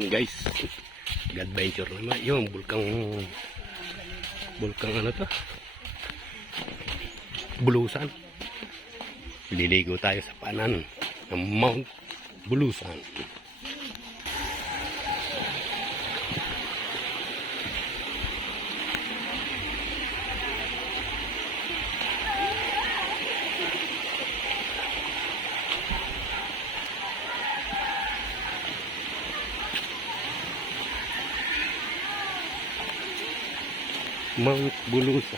Ayan guys, adventure naman. Yung bulkang ano to? Bulusan. Liligo tayo sa panan ng Mount Bulusan. Mount Bulusan.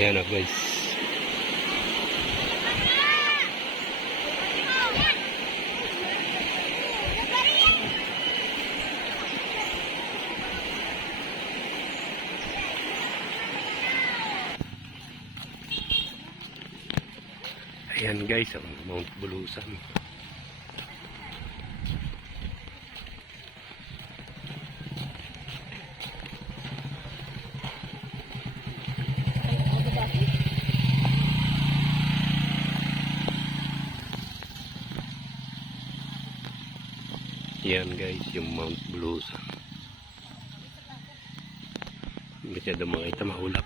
Ayan na guys. Ayan guys, ang Mount Bulusan. Yan guys, yung Mount Bulusan. Masyado makita, mahulap.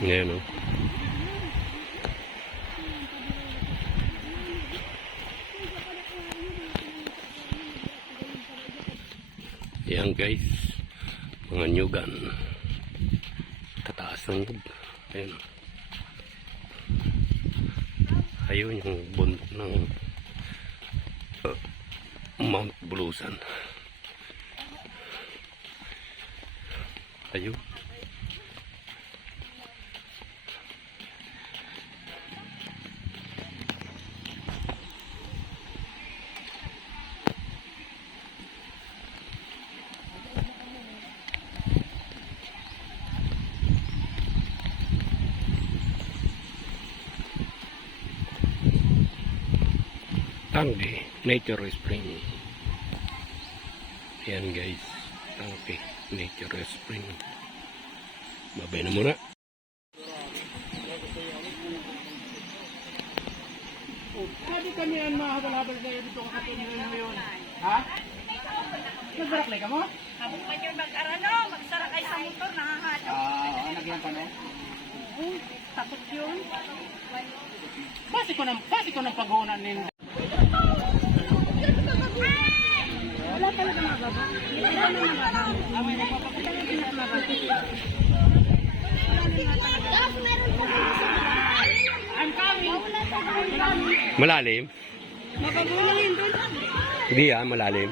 Yan o. Yan guys, mga nyugan, kataas ng nyug. Ayan. Ayun yung bundok ng Mount Bulusan. Ayun. Tangke Nature Spring. Ayan guys, Tangke Nature Spring. Babay na muna. Sabi kami yan mahabal-habal na yun dito kakatunin mo yun. Ha? Nagbaraklay ka mo? Habang man yun magsara kayo sa motor, nakahalo. Nagyan ka mo? Takot yun. Basi ko ng pag-uunan ninyo. Wala talaga mababa. Hindi na mababa. Amay nagpapakita na mababa. I'm coming. Malalim? Mababulin doon. Hindi malalim.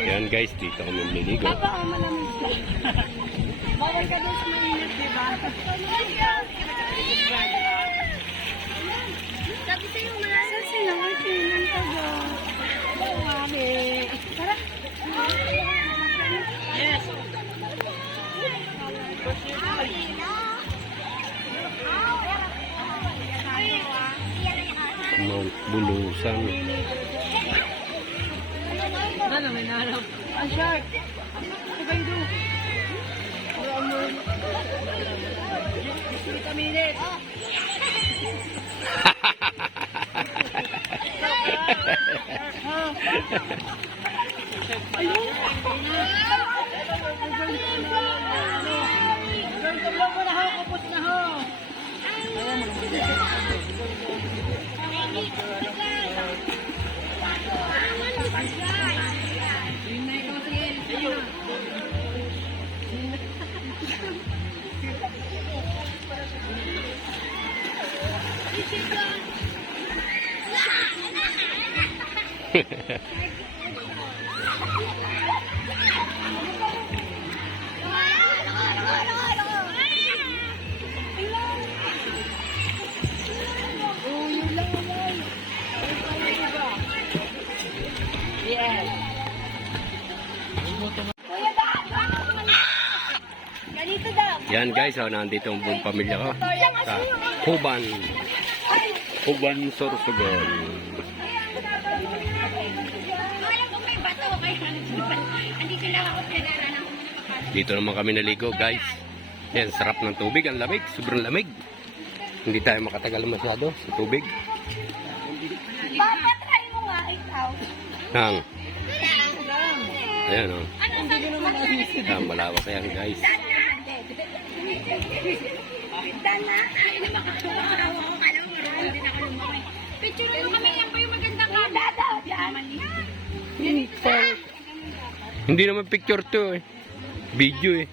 Yan guys, dito kami niligo. Baka malamig ka. Bawal ka doon sa mainit, diba? Sabi sa'yo, malalim. Sa sinaway, pinan ka doon. Mami. Tara. Yes. Bulusan. Ano, may nahanap. Ang shark. Ano ba yun? Minute. Ganito daw. Yan guys, oh, nandito ang buong pamilya ko. Sa Huban. Huban, Sorsogon. Dito naman kami naligo guys. Yan, sarap ng tubig. Ang lamig, sobrang lamig. Hindi tayo makatagal masyado sa tubig. Papa, try mo nga ikaw. Hang. Ayan o. Yan, malawak yan guys. Picture mo kami, yan pa yung magandang kata. Hindi naman picture to eh. Video eh.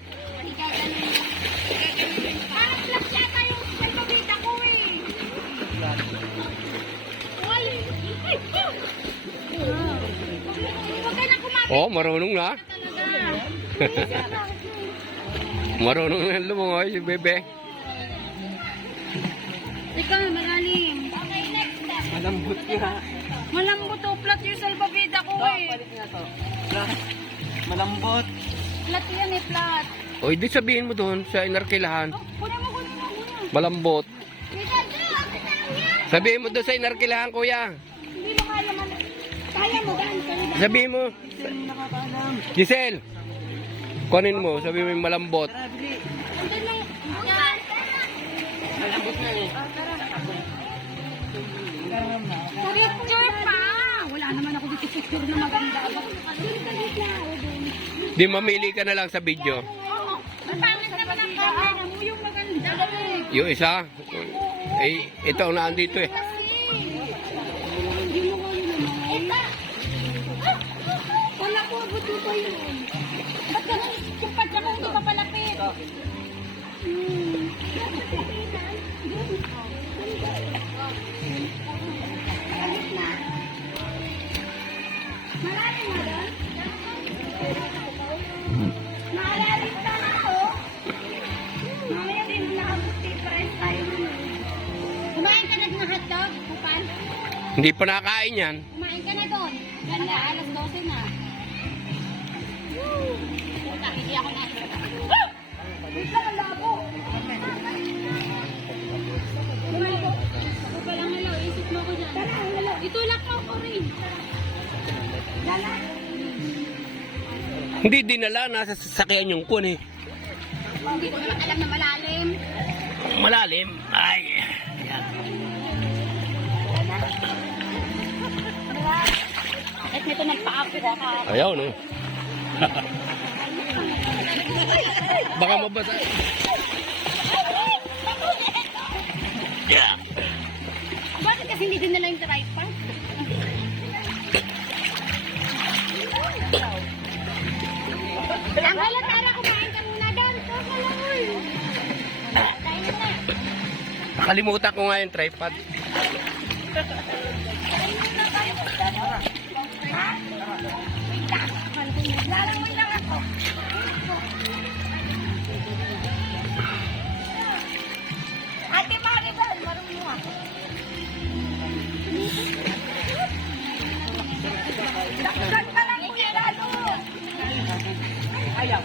Parang flash yata yung nagpapita ko eh. Huwag ka na kumapit Oh, marunong na. talaga. Marunong na lumungoy si Bebe. Ikaw, malalim. Okay, next step. Malambot nga. Malambot o flat yung salbabida ko eh. Malambot. Flat yan eh, flat. O, di sabihin mo doon sa inarkilahan. Oh, kunin mo, kunin mo, kunin mo. Malambot. Bisa, okay na lang yan. Sabihin mo doon sa inarkilahan, kuya. Hindi mo kaya man. Kaya mo, gan. Sabihin mo. Giselle. Kunin mo. Sabihin mo yung malambot. Andun lang. Yan. Malambot nga eh. Picture pa. Wala naman ako dito picture na maganda. Di mamili ka na lang sa video. Oo. Matangit naman ang camera mo yung maganda. Yung isa. Eh, ito ang naandito eh. Hindi mo kayo naman. Wala ko, buto ko yun. Ba't ka nang chupat ka kung hindi pa palapit? Malalim na doon? Malalim na ako. Mamaya din nakabuti price tayo nun. Kumain ka na ng hotdog, Kupan? Hindi pa nakain yan. Kumain ka na doon. Yan na, alas 12 na. Puta, hindi ako na. Wait lang, ang labo. Ako palang halaw, isip mo ko dyan. Itulak mo ko rin. Lala. Hindi dinala. Nasa sasakyan yung kun eh. Hindi ko naman alam na malalim. Malalim. Ay. Yan. At nito nagpa-ako ka. Ayaw no. Baka mabasa. Yeah. Bakit kasi hindi din nila yung tripod? Ang halat, Tara, kumain ka muna doon. Kain na na. Nakalimutan ko nga yung tripod. Lalangoy lang ako. Ate Maribel, marunong ako. Daksan pa lang kuya lalo. Ayaw.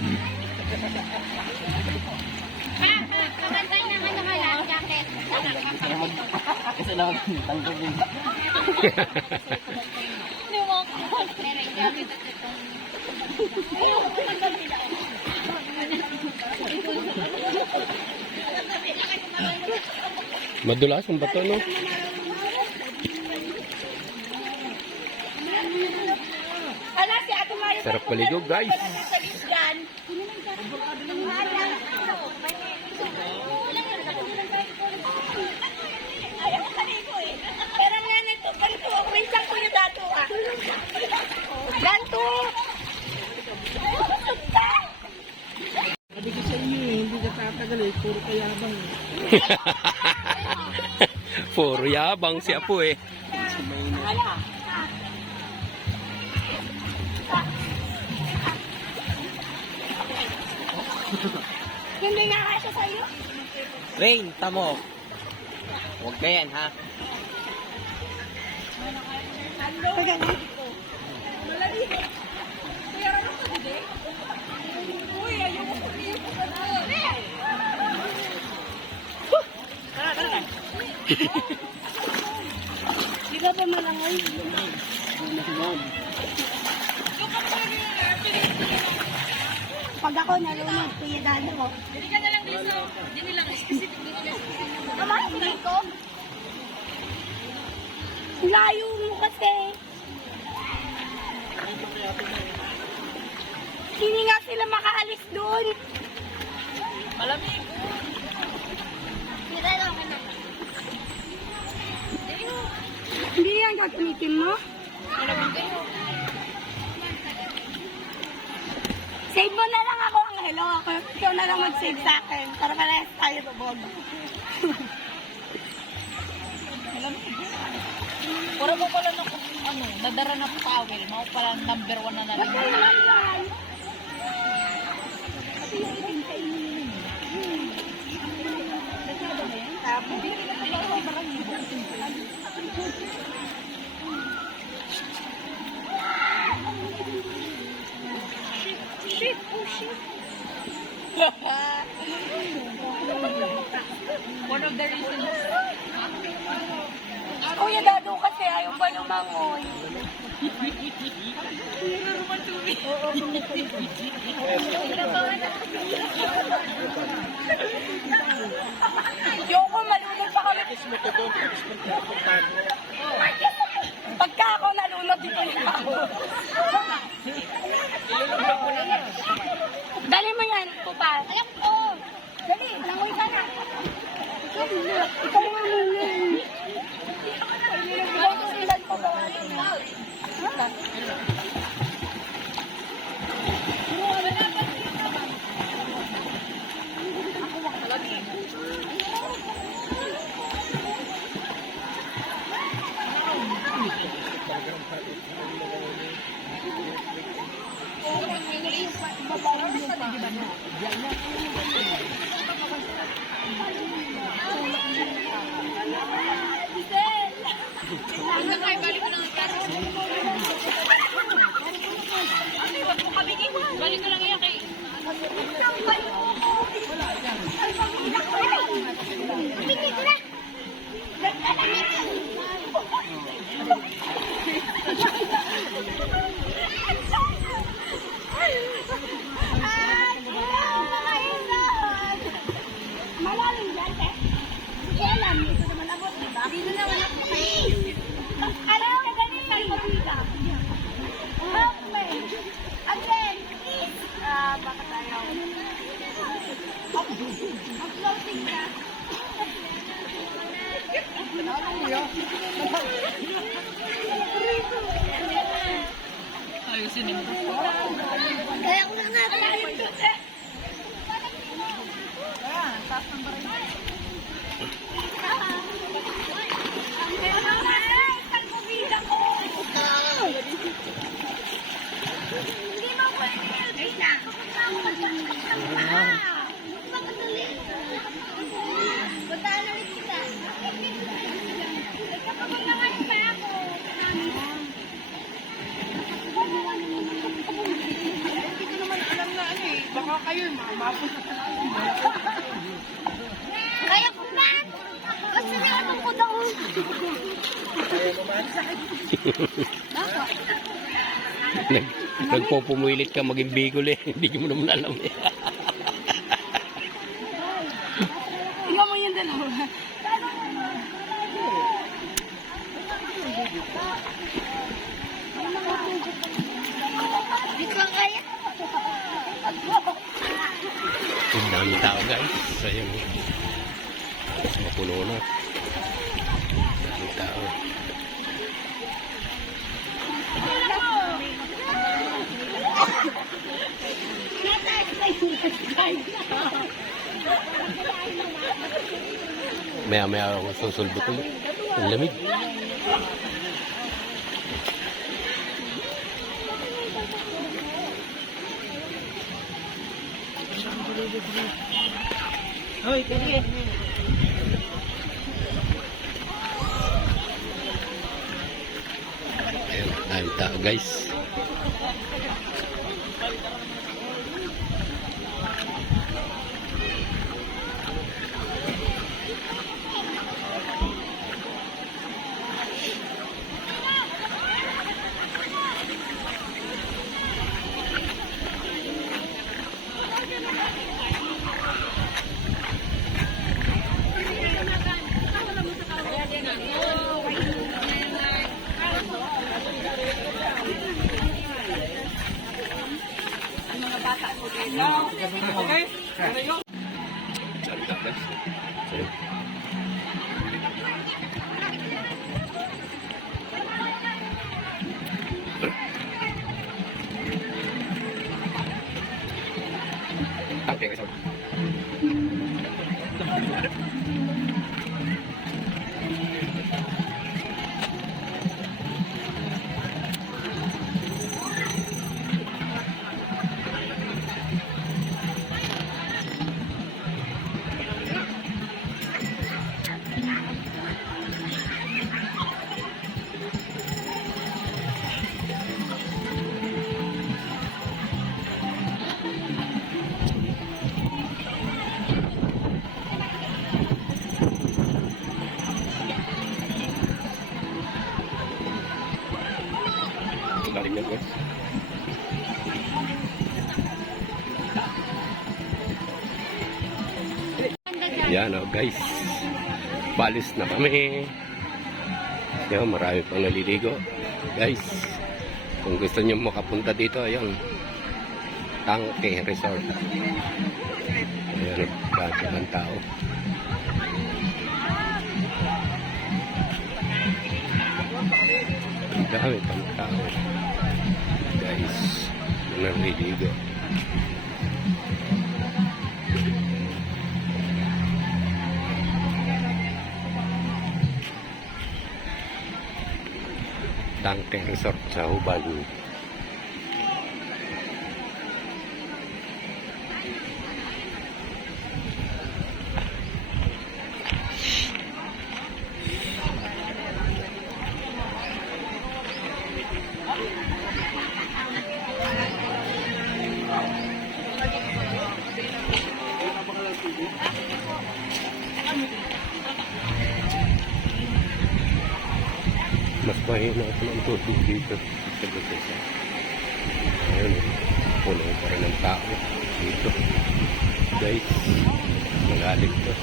Pagantay na ka na jacket. Kasi lang tanggapin. Hindi mo ako. Meron gamit at ito. Ayun, magkabila. Madulas ang bato, no? Ala, si Ate Mario. Sarap paligo, guys. Sa Lisgan. Ayaw ko paligo eh. Pero nga nito, ganito. Minsan ko yung dato ah. Ganto. Sabi ko sa inyo eh, hindi ka tatagal eh. Puro kayabang eh. Puro yabang si Apo eh. Ala. Hindi nga kasi sa'yo. Rain, tamo. Huwag na yan, ha? Di ba ba malangoy? Pag ako nalunod, kuya dado ko. Hindi ka na lang dito. Hindi lang specific dito. Ama, hindi ko. Layo mo kasi. Hindi nga sila makaalis doon. Malamig. Hindi yan gagamitin mo? Save mo na lang ako ang hello. Ako, ikaw na lang mag-save sa akin. Para parehas tayo babog. Pura mo pala ng nadara na towel. Mao pala number 1 na Ba't nalang. ka naman yan? Kasi yung itin sa inyo yun. Tapos, hindi na pala ako marami. Shit! Oh shit! One of the reasons. Kuya Dado kasi ayaw pa lumangoy. Yoko, malunod pa kami. Pagka ako nalunod, dito na ako. Dali mo yan, pupa. Alam ko. Dali, langoy ka na. Ikaw nga muna. Ikaw ko silan ko ba? Ano kayo, balik ko lang ang karo. Balik ko lang yan kay... Malalim dyan, eh. Hindi alam, dito naman ako, diba? Dito naman ako. Alam ka ganun, salpabida. Help me. Again, please. Bakit ayaw? Mag-floating ka. Ayusin mo. Kaya ko na nga, kaya ito, eh. Hindi mo pwede helpin na. Punta na ulit kita. Kapag-ulangan pa ako. Hindi ko naman alam na ano eh. Baka kayo mapunta sa Kaya po ba? Basta na ako Nalungkot ako. Nagpupumuilit ka maging Bicol eh. Hindi mo naman alam eh. Tingnan mo yung dalawa. Dito lang kaya. Ang dami tao guys. Sayang. Mapuno na. Dami tao. Maya-maya ako susulbot ulit. Ang lamig. Hoy, sige. Ayan, dami tao guys. Dami tao guys. Ayan. Okay, guys. Galing na guys. Yan o guys. Palis na kami. Yan, marami pang naliligo. Guys, kung gusto nyo makapunta dito, ayun. Tangke Resort. Ayan, dami ng tao. Ang dami pang tao. Guys, naliligo. Tangke Resort sa Hubal. Mas mahina ako ng tubig dito sa Butesa. Ayun, puno pa rin ng tao dito. Guys, malalim to.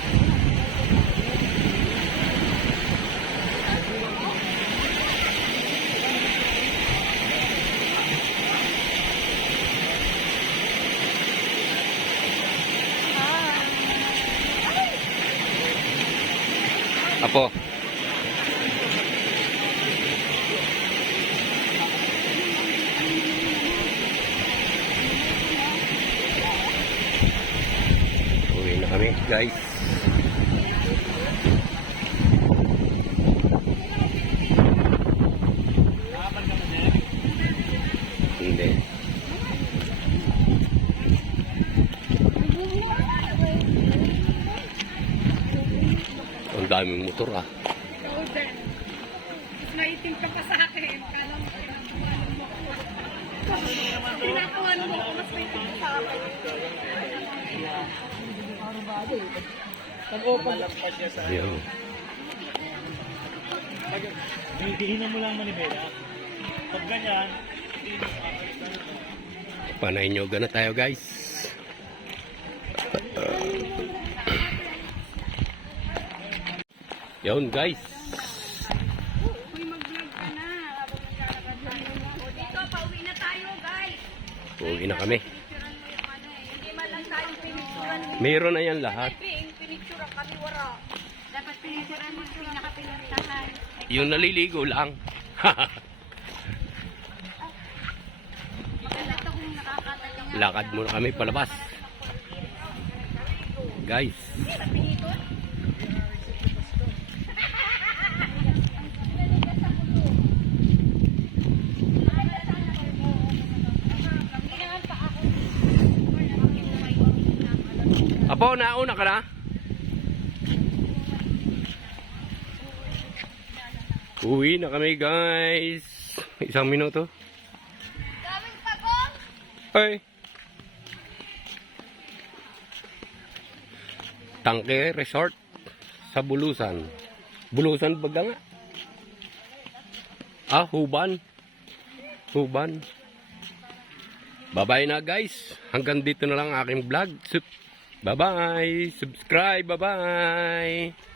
Apo. Uwi na kami, guys. Hindi. Ang daming motor ah. Oo, Ben. Mas maitim ka pa sa akin. Kala mo, pinakuhan mo ako. Pinakuhan mo ako, mas maitim ka sa akin. Nag-open lang pa siya sa... Ayun. Dihinan mo lang manibela. Pag ganyan, Panainyoga na tayo guys. Yun guys. Uy, mag-vlog ka na. Habang nagkakablang mo. Dito, pauwi na tayo, guys. Uwi na kami. Pinicturan mo yung ano eh. Hindi man lang tayo pinicturan. Meron na yan lahat. Pinicturan kami, wala. Dapat pinicturan mo yung pinakapinuntahan. Yung naliligo lang. Maganda to kung nakakatalang. Lakad muna kami palabas. Guys. Apo, nauna ka na? Uwi na kami guys. 1 minuto. Daming pagong. Ay. Tangke Resort sa Bulusan. Bulusan baga nga. Huban. Huban. Bye-bye na guys. Hanggang dito na lang aking vlog. Bye-bye. Subscribe. Bye-bye.